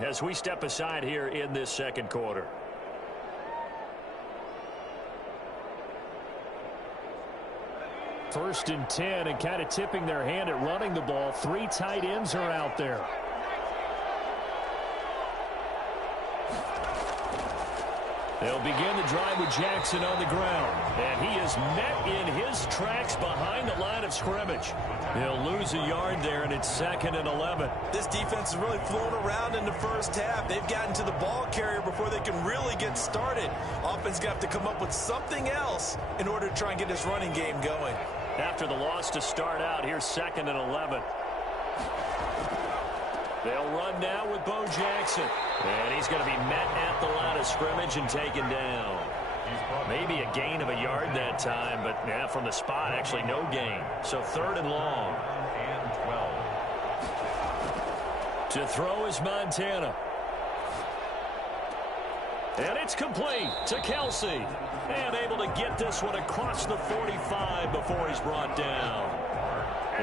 as we step aside here in this second quarter. First and 10, and kind of tipping their hand at running the ball. 3 tight ends are out there. They'll begin the drive with Jackson on the ground. And he is met in his tracks behind the line of scrimmage. He'll lose a yard there, and it's 2nd and 11. This defense is really flown around in the first half. They've gotten to the ball carrier before they can really get started. Offense got to come up with something else in order to try and get this running game going. After the loss to start out, here's 2nd and 11. They'll run now with Bo Jackson. And he's going to be met at the line of scrimmage and taken down. Maybe a gain of a yard that time, but from the spot, actually no gain. So 3rd and long. And 12. To throw is Montana. And it's complete to Kelsey. And able to get this one across the 45 before he's brought down.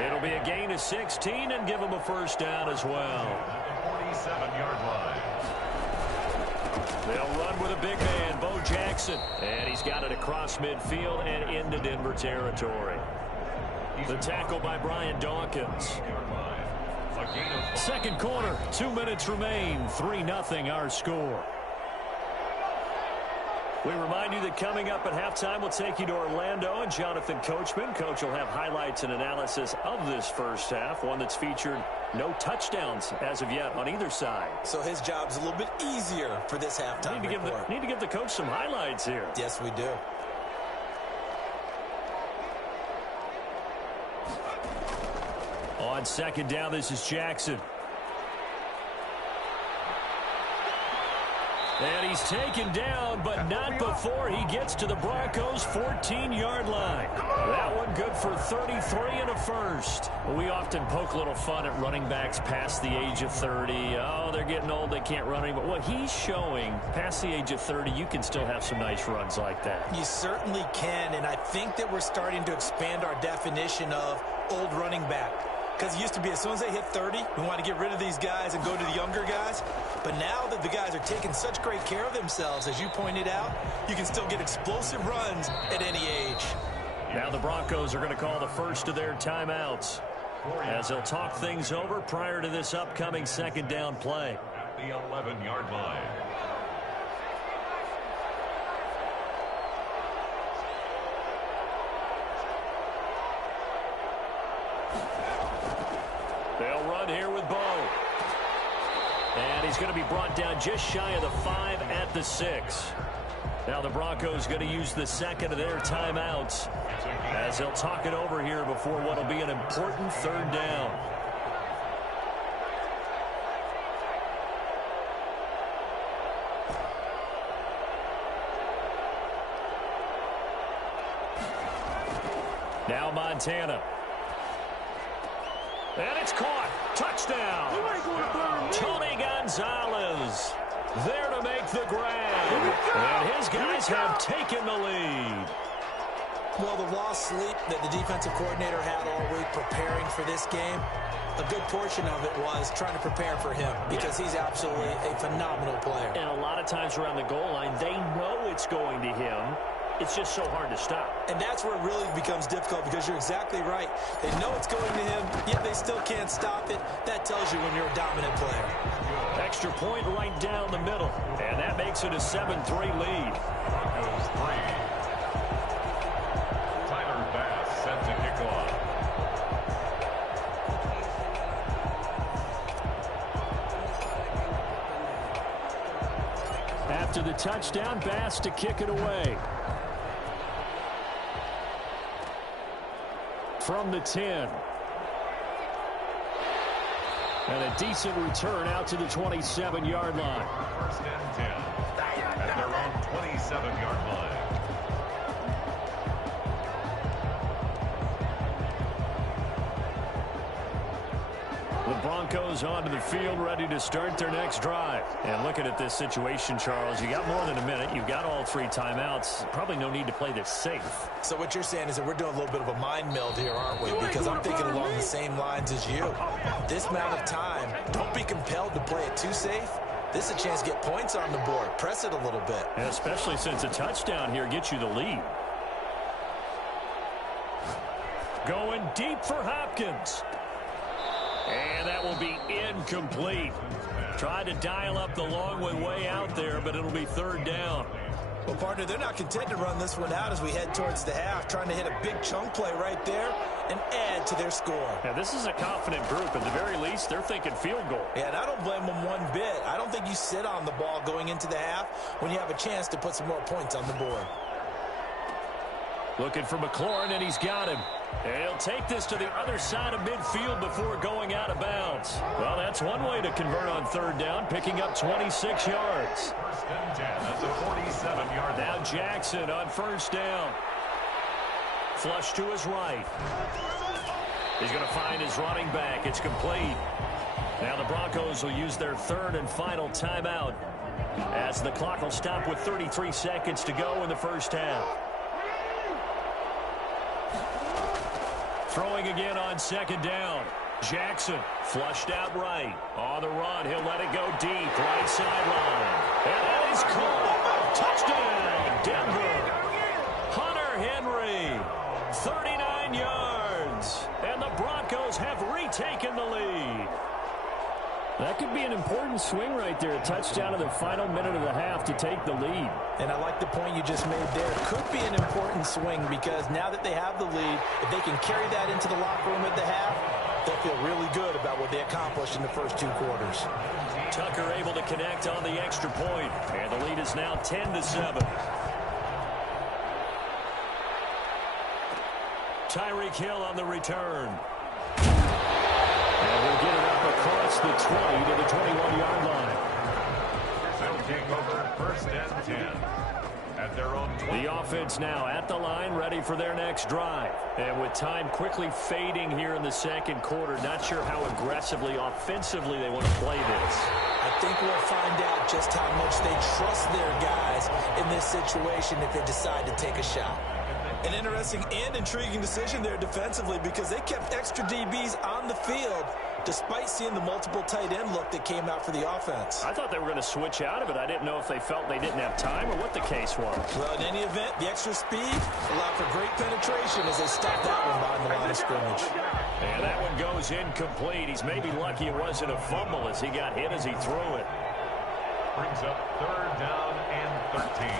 It'll be a gain of 16 and give him a first down as well. At the 47-yard line. They'll run with a big man, Bo Jackson. And he's got it across midfield and into Denver territory. The tackle by Brian Dawkins. Second quarter, 2 minutes remain. 3-0 our score. We remind you that coming up at halftime, we'll take you to Orlando and Jonathan Coachman. Coach will have highlights and analysis of this first half, one that's featured no touchdowns as of yet on either side. So his job's a little bit easier for this halftime report. Need to give the coach some highlights here. Yes, we do. On second down, this is Jackson. And he's taken down, but not before he gets to the Broncos' 14-yard line. That one good for 33 and a first. We often poke a little fun at running backs past the age of 30. Oh, they're getting old, they can't run anymore. What he's showing, past the age of 30, you can still have some nice runs like that. You certainly can, and I think that we're starting to expand our definition of old running back. Because it used to be as soon as they hit 30, we want to get rid of these guys and go to the younger guys. But now that the guys are taking such great care of themselves, as you pointed out, you can still get explosive runs at any age. Now the Broncos are going to call the first of their timeouts as they'll talk things over prior to this upcoming second down play. At the 11-yard line. They'll run here with Bo. And he's going to be brought down just shy of the 5 at the 6. Now the Broncos going to use the second of their timeouts as they'll talk it over here before what will be an important third down. Now Montana. And it's caught. Touchdown. Tony Gonzalez there to make the grab. And his guys have taken the lead. Well, the lost sleep that the defensive coordinator had all week preparing for this game, a good portion of it was trying to prepare for him because he's absolutely a phenomenal player. And a lot of times around the goal line, they know it's going to him. It's just so hard to stop. And that's where it really becomes difficult because you're exactly right. They know it's going to him, yet they still can't stop it. That tells you when you're a dominant player. Extra point right down the middle. And that makes it a 7-3 lead. Broncos 3. Tyler Bass set to kick off. After the touchdown, Bass to kick it away. From the 10. And a decent return out to the 27-yard line. First and 10 at their own 27-yard line. The Broncos onto the field, ready to start their next drive. And looking at this situation, Charles, you got more than a minute. You've got all 3 timeouts. Probably no need to play this safe. So what you're saying is that we're doing a little bit of a mind meld here, aren't we? Because I'm thinking along the same lines as you. This amount of time, don't be compelled to play it too safe. This is a chance to get points on the board. Press it a little bit. Yeah, especially since a touchdown here gets you the lead. Going deep for Hopkins. And that will be incomplete. Tried to dial up the long way out there, but it'll be third down. Well, partner, they're not content to run this one out as we head towards the half, trying to hit a big chunk play right there and add to their score. Now, this is a confident group. At the very least, they're thinking field goal. Yeah, and I don't blame them one bit. I don't think you sit on the ball going into the half when you have a chance to put some more points on the board. Looking for McLaurin, and he's got him. And he'll take this to the other side of midfield before going out of bounds. Well, that's one way to convert on third down, picking up 26 yards. First and 10 at the 47-yard line. Now Jackson on first down. Flush to his right. He's going to find his running back. It's complete. Now the Broncos will use their third and final timeout as the clock will stop with 33 seconds to go in the first half. Throwing again on second down. Jackson flushed out right. On the run, he'll let it go deep. Right sideline. And that is caught. Touchdown, Denver. Hunter Henry, 39 yards. And the Broncos have retaken the lead. That could be an important swing right there. A touchdown in the final minute of the half to take the lead. And I like the point you just made there. Could be an important swing because now that they have the lead, if they can carry that into the locker room at the half, they'll feel really good about what they accomplished in the first two quarters. Tucker able to connect on the extra point. And the lead is now 10-7. Tyreek Hill on the return. And we'll get it up across the 20 to the 21-yard line. They'll take over first and 10 at their own 20. The offense now at the line, ready for their next drive. And with time quickly fading here in the second quarter, not sure how aggressively, offensively they want to play this. I think we'll find out just how much they trust their guys in this situation if they decide to take a shot. An interesting and intriguing decision there defensively because they kept extra DBs on the field despite seeing the multiple tight end look that came out for the offense. I thought they were going to switch out of it. I didn't know if they felt they didn't have time or what the case was. Well, in any event, the extra speed allowed for great penetration as they stopped that one behind the line of scrimmage. And that one goes incomplete. He's maybe lucky it wasn't a fumble as he got hit as he threw it. Brings up third down and 13.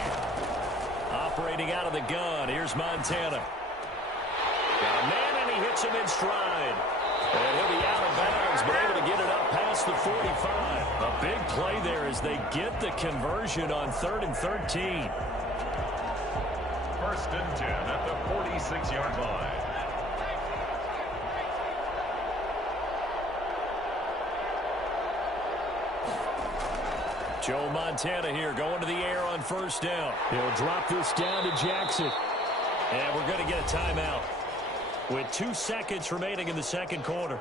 Operating out of the gun, here's Montana. Got a man, and he hits him in stride. And he'll be out of bounds, but able to get it up past the 45. A big play there as they get the conversion on 3rd and 13. First and 10 at the 46-yard line. Joe Montana here going to the air on first down. He'll drop this down to Jackson. And we're going to get a timeout with 2 seconds remaining in the second quarter.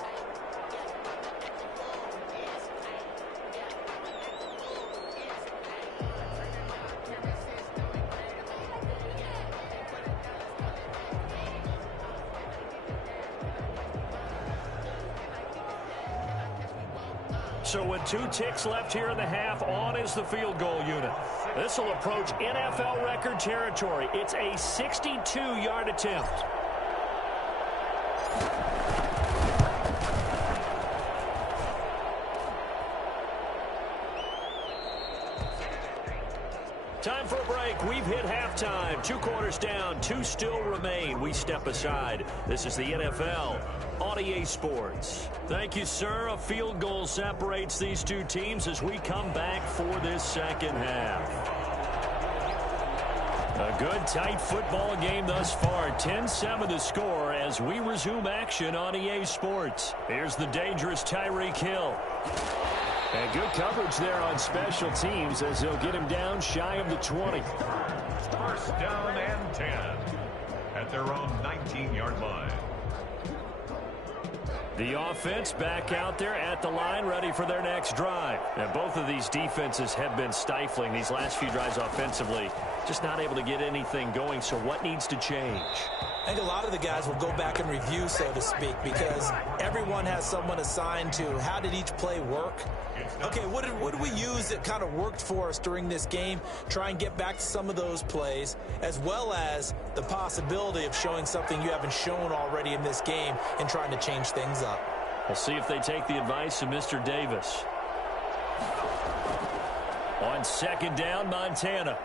So with 2 ticks left here in the half, on is the field goal unit. This will approach NFL record territory. It's a 62-yard attempt. Time for a break. We've hit halftime. 2 quarters down. 2 still remain. We step aside. This is the NFL on EA Sports. Thank you, sir. A field goal separates these 2 teams as we come back for this second half. A good, tight football game thus far. 10-7 the score as we resume action on EA Sports. Here's the dangerous Tyreek Hill. And good coverage there on special teams as they'll get him down shy of the 20. First down and 10 at their own 19-yard line. The offense back out there at the line, ready for their next drive. And both of these defenses have been stifling these last few drives offensively. Just not able to get anything going, so what needs to change? I think a lot of the guys will go back and review, so to speak, because everyone has someone assigned to how did each play work. Okay, what did we use that kind of worked for us during this game? Try and get back to some of those plays, as well as the possibility of showing something you haven't shown already in this game and trying to change things up. We'll see if they take the advice of Mr. Davis. On second down, Montana.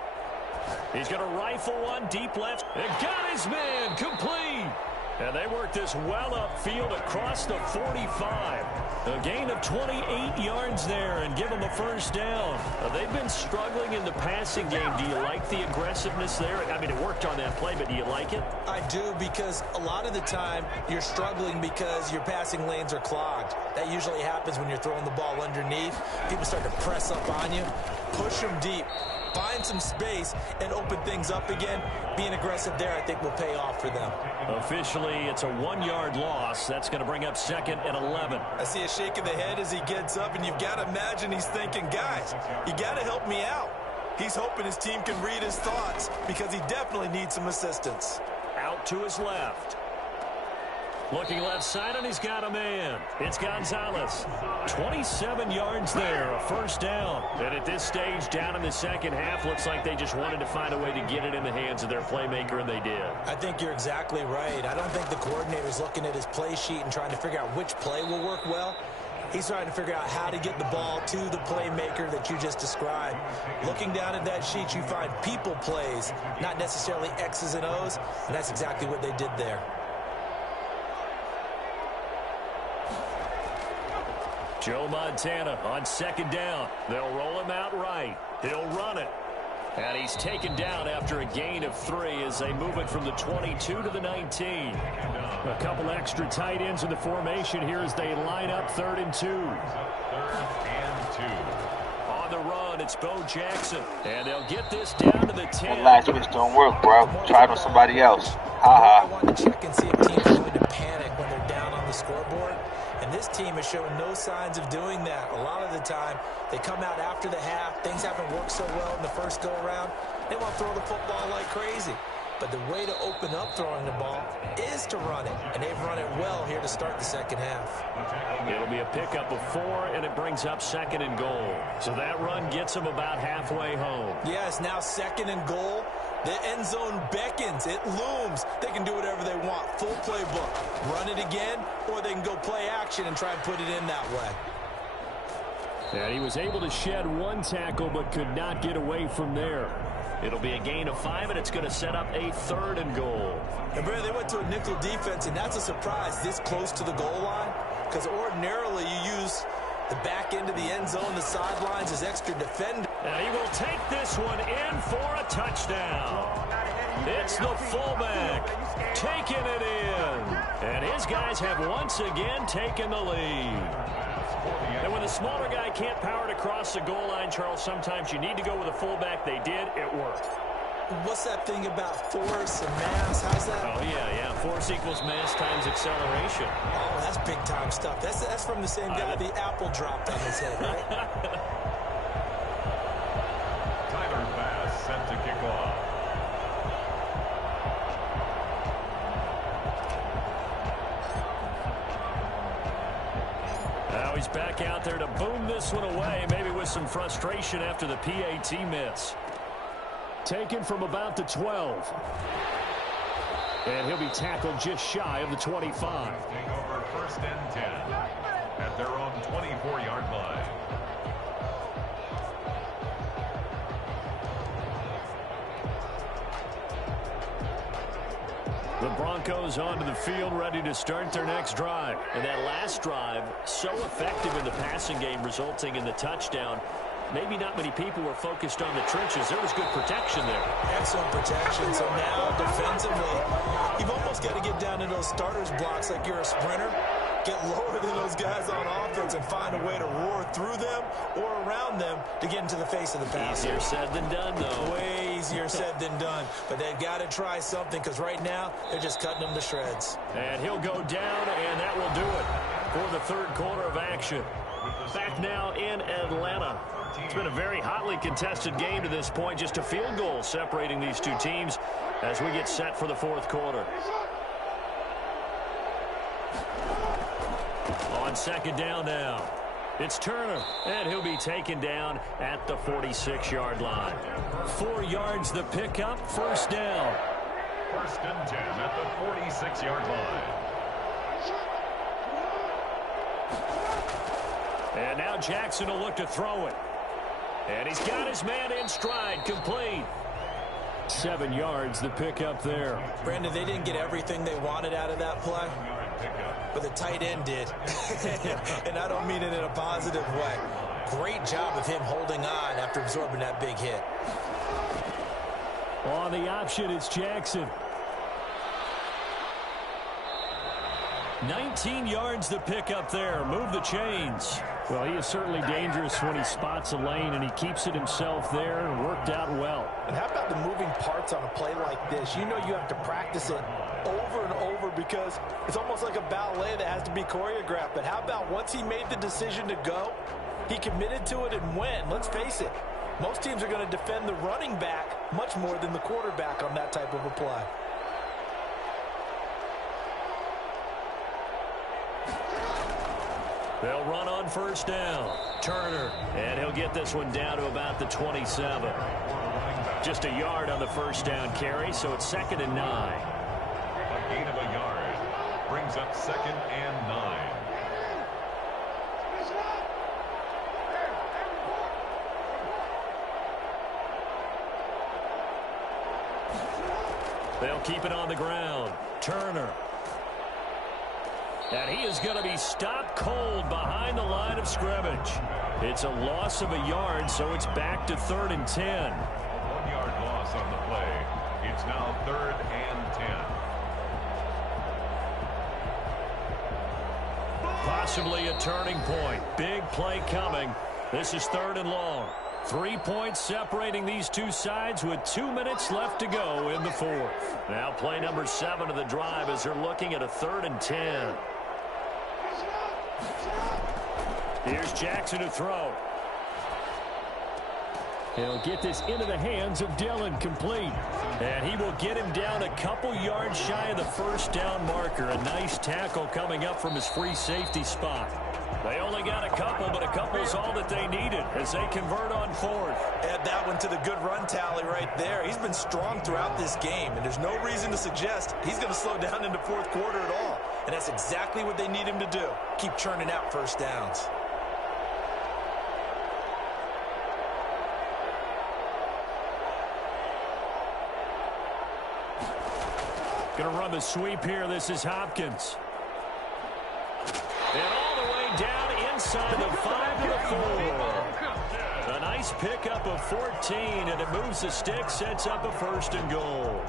He's going to rifle one deep left. And got his man complete. And they work this well upfield across the 45. A gain of 28 yards there and give them a first down. They've been struggling in the passing game. Do you like the aggressiveness there? I mean, it worked on that play, but do you like it? I do, because a lot of the time you're struggling because your passing lanes are clogged. That usually happens when you're throwing the ball underneath. People start to press up on you. Push them deep. Find some space and open things up again. Being aggressive there, I think, will pay off for them. Officially, it's a 1-yard loss. That's going to bring up 2nd and 11. I see a shake of the head as he gets up, and you've got to imagine he's thinking, guys, you got to help me out. He's hoping his team can read his thoughts because he definitely needs some assistance. Out to his left. Looking left side, and he's got a man. It's Gonzalez. 27 yards there, a first down. And at this stage, down in the second half, looks like they just wanted to find a way to get it in the hands of their playmaker, and they did. I think you're exactly right. I don't think the coordinator's looking at his play sheet and trying to figure out which play will work well. He's trying to figure out how to get the ball to the playmaker that you just described. Looking down at that sheet, you find people plays, not necessarily X's and O's, and that's exactly what they did there. Joe Montana on second down. They'll roll him out right. He'll run it. And he's taken down after a gain of 3 as they move it from the 22 to the 19. A couple extra tight ends in the formation here as they line up 3rd and 2. 3rd and 2. On the run, it's Bo Jackson. And they'll get this down to the 10. That last switch don't work, bro. Try it on somebody else. Ha-ha. I want to check and see if teams are going to panic when they're down on the scoreboard. And this team is showing no signs of doing that. A lot of the time, they come out after the half. Things haven't worked so well in the first go-around. They want to throw the football like crazy. But the way to open up throwing the ball is to run it. And they've run it well here to start the second half. It'll be a pickup of 4, and it brings up 2nd and goal. So that run gets them about halfway home. Yes, now 2nd and goal. The end zone beckons. It looms. They can do whatever they want. Full playbook. Run it again, or they can go play action and try and put it in that way. And he was able to shed 1 tackle, but could not get away from there. It'll be a gain of 5, and it's going to set up a 3rd and goal. And Brad, they went to a nickel defense, and that's a surprise this close to the goal line, because ordinarily you use the back end of the end zone, the sidelines as extra defender. And he will take this one in for a touchdown. It's the fullback taking it in. And his guys have once again taken the lead. And when the smaller guy can't power it across the goal line, Charles, sometimes you need to go with a fullback. They did. It worked. What's that thing about force and mass? How's that? Oh, yeah. Force equals mass times acceleration. Oh, that's big-time stuff. That's from the same guy the apple dropped on his head, right? Tyler Bass set to kick off. Now he's back out there to boom this one away, maybe with some frustration after the PAT miss. Taken from about the 12. And he'll be tackled just shy of the 25. Take over 1st and 10 at their own 24-yard line. The Broncos onto the field, ready to start their next drive. And that last drive, so effective in the passing game, resulting in the touchdown. Maybe not many people were focused on the trenches. There was good protection there. Excellent protection. So now, defensively, you've almost got to get down to those starters blocks like you're a sprinter. Get lower than those guys on offense and find a way to roar through them or around them to get into the face of the pass. Easier said than done, though. Way easier said than done. But they've got to try something because right now they're just cutting them to shreds. And he'll go down, and that will do it for the 3rd quarter of action. Back now in Atlanta. It's been a very hotly contested game to this point. Just a field goal separating these two teams as we get set for the 4th quarter. On second down now, it's Turner, and he'll be taken down at the 46-yard line. 4 yards the pickup, first down. First and 10 at the 46-yard line. And now Jackson will look to throw it. And he's got his man in stride, complete. 7 yards the pickup there. Brandon, they didn't get everything they wanted out of that play, but the tight end did. And I don't mean it in a positive way. Great job of him holding on after absorbing that big hit. On the option, it's Jackson. 19 yards the pickup there. Move the chains. Well, he is certainly dangerous when he spots a lane, and he keeps it himself there and worked out well. And how about the moving parts on a play like this? You know you have to practice it over and over because it's almost like a ballet that has to be choreographed. But how about once he made the decision to go, he committed to it and went. Let's face it, most teams are going to defend the running back much more than the quarterback on that type of a play. They'll run on first down. Turner, and he'll get this one down to about the 27. Just a yard on the first down carry, so it's 2nd and 9. A gain of a yard brings up 2nd and 9. They'll keep it on the ground. Turner. And he is going to be stopped cold behind the line of scrimmage. It's a loss of a yard, so it's back to 3rd and 10. 1-yard loss on the play. It's now 3rd and 10. Possibly a turning point. Big play coming. This is 3rd and long. 3 points separating these two sides with 2 minutes left to go in the 4th. Now play number 7 of the drive as they're looking at a 3rd and 10. Here's Jackson to throw. He'll get this into the hands of Dillon, complete. And he will get him down a couple yards shy of the first down marker. A nice tackle coming up from his free safety spot. They only got a couple, but a couple is all that they needed as they convert on 4th. Add that one to the good run tally right there. He's been strong throughout this game, and there's no reason to suggest he's going to slow down into 4th quarter at all. And that's exactly what they need him to do. Keep churning out first downs. Going to run the sweep here. This is Hopkins. And all the way down inside the 5 to the 4. A nice pickup of 14, and it moves the stick, sets up a 1st and goal.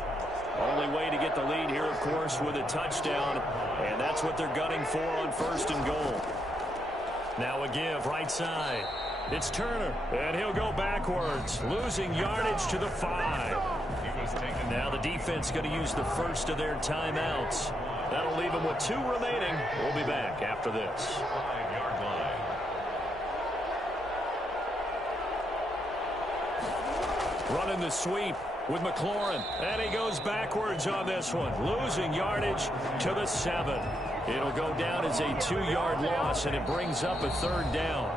Only way to get the lead here, of course, with a touchdown, and that's what they're gunning for on 1st and goal. Now a give, right side. It's Turner, and he'll go backwards, losing yardage to the 5. Now the defense going to use the first of their timeouts. That'll leave them with 2 remaining. We'll be back after this. 5-yard line. Running the sweep with McLaurin. And he goes backwards on this one, losing yardage to the 7. It'll go down as a 2-yard loss, and it brings up a 3rd down.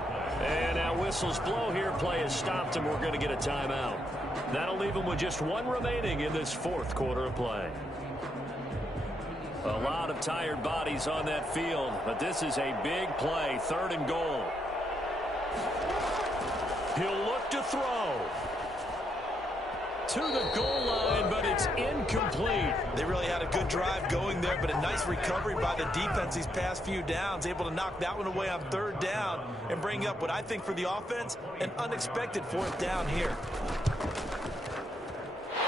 And now whistles blow here. Play has stopped, and we're going to get a timeout. That'll leave them with just 1 remaining in this 4th quarter of play. A lot of tired bodies on that field, but this is a big play, 3rd and goal. He'll look to throw. To the goal line, but it's incomplete. They really had a good drive going there, but a nice recovery by the defense these past few downs, able to knock that one away on 3rd down and bring up what I think for the offense, an unexpected 4th down here.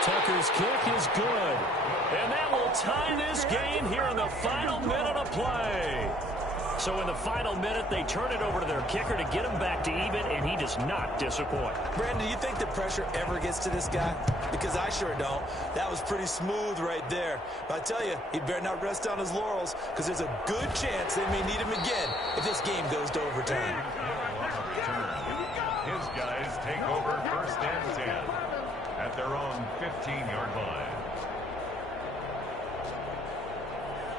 Tucker's kick is good. And that will tie this game here in the final minute of play. So in the final minute, they turn it over to their kicker to get him back to even, and he does not disappoint. Brandon, do you think the pressure ever gets to this guy? Because I sure don't. That was pretty smooth right there. But I tell you, he better not rest on his laurels, because there's a good chance they may need him again if this game goes to overtime. His guys take over 1st and 10 at their own 15-yard line.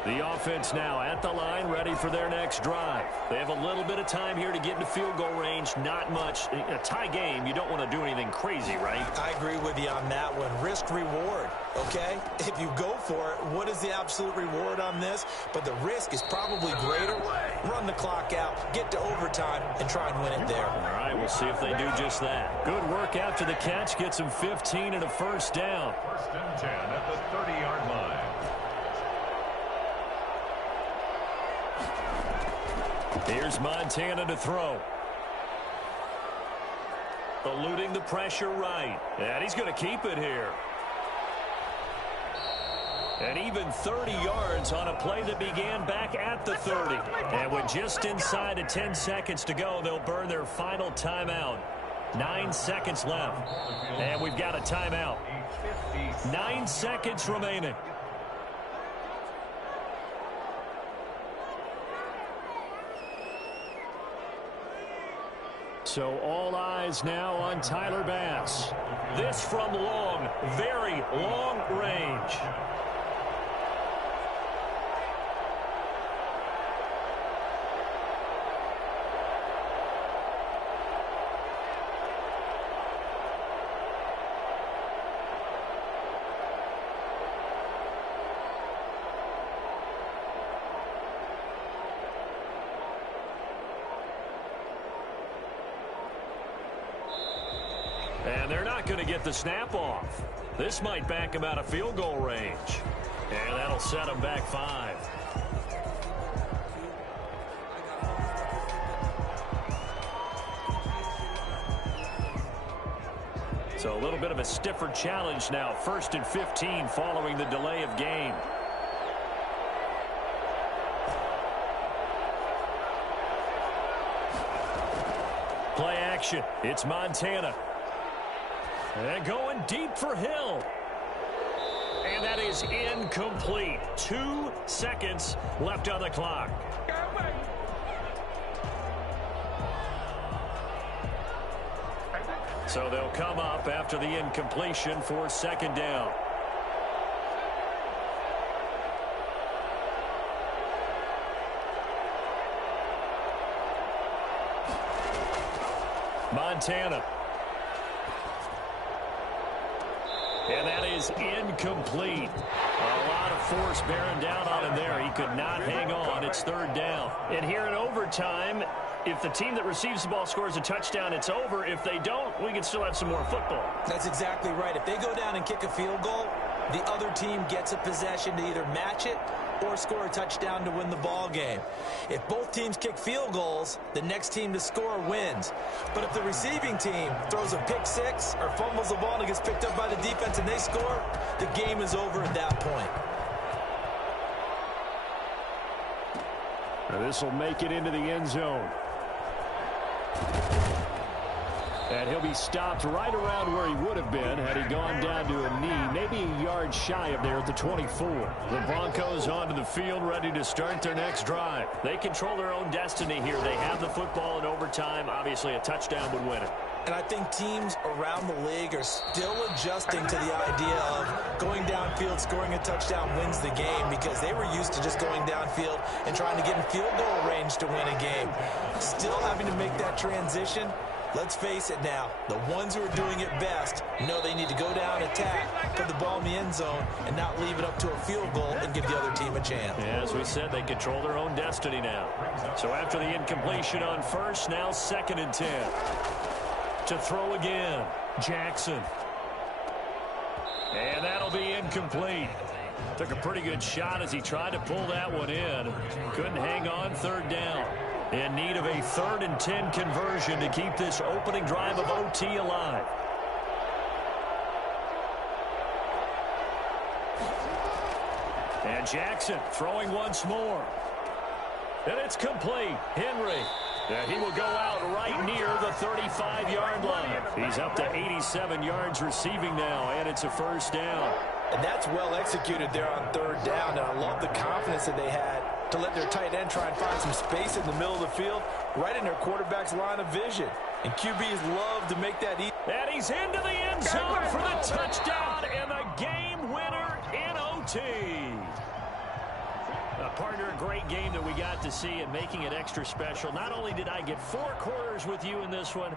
The offense now at the line, ready for their next drive. They have a little bit of time here to get into field goal range. Not much. In a tie game, you don't want to do anything crazy, right? I agree with you on that one. Risk-reward, okay? If you go for it, what is the absolute reward on this? But the risk is probably greater. Run the clock out, get to overtime, and try and win it there. All right, we'll see if they do just that. Good work after the catch. Gets them 15 and a first down. 1st and 10 at the 30-yard line. Here's Montana to throw. Eluding the pressure right. And he's going to keep it here. And even 30 yards on a play that began back at the 30. And with just inside of 10 seconds to go, they'll burn their final timeout. 9 seconds left. And we've got a timeout. 9 seconds remaining. So all eyes now on Tyler Bass. This from long, very long range. And they're not going to get the snap off. This might back him out of field goal range. And that'll set him back 5. So a little bit of a stiffer challenge now. 1st and 15 following the delay of game. Play action. It's Montana. And going deep for Hill. And that is incomplete. 2 seconds left on the clock. So they'll come up after the incompletion for 2nd down. Montana. And that is incomplete. A lot of force bearing down on him there. He could not hang on. It's 3rd down. And here in overtime, if the team that receives the ball scores a touchdown, it's over. If they don't, we can still have some more football. That's exactly right. If they go down and kick a field goal, the other team gets a possession to either match it or score a touchdown to win the ball game. If both teams kick field goals, the next team to score wins. But if the receiving team throws a pick 6 or fumbles the ball and it gets picked up by the defense and they score, the game is over at that point. Now this will make it into the end zone. And he'll be stopped right around where he would have been had he gone down to a knee, maybe a yard shy of there at the 24. The Broncos onto the field, ready to start their next drive. They control their own destiny here. They have the football in overtime. Obviously, a touchdown would win it. And I think teams around the league are still adjusting to the idea of going downfield, scoring a touchdown wins the game, because they were used to just going downfield and trying to get in field goal range to win a game. Still having to make that transition. Let's face it now, the ones who are doing it best know they need to go down, attack, put the ball in the end zone, and not leave it up to a field goal and give the other team a chance. Yeah, as we said, they control their own destiny now. So after the incompletion on 1st, now 2nd and 10. To throw again, Jackson. And that'll be incomplete. Took a pretty good shot as he tried to pull that one in. Couldn't hang on, 3rd down. In need of a 3rd and 10 conversion to keep this opening drive of OT alive. And Jackson throwing once more. And it's complete. Henry. And he will go out right near the 35-yard line. He's up to 87 yards receiving now, and it's a 1st down. And that's well executed there on 3rd down. And I love the confidence that they had to let their tight end try and find some space in the middle of the field, right in their quarterback's line of vision. And QBs love to make that easy. And he's into the end zone for the touchdown and the game winner in OT. Partner, a great game that we got to see, and making it extra special. Not only did I get 4 quarters with you in this one,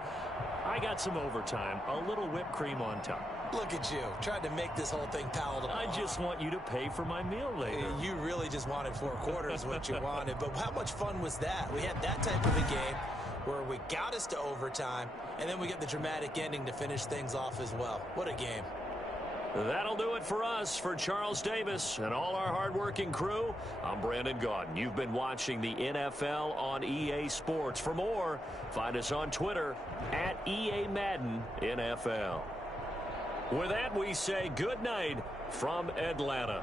I got some overtime, a little whipped cream on top. Look at you, trying to make this whole thing palatable. I just want you to pay for my meal later. You really just wanted 4 quarters, what you wanted. But how much fun was that? We had that type of a game where we got us to overtime, and then we get the dramatic ending to finish things off as well. What a game. That'll do it for us. For Charles Davis and all our hardworking crew, I'm Brandon Gaudin. You've been watching the NFL on EA Sports. For more, find us on Twitter at EA Madden NFL. With that, we say good night from Atlanta.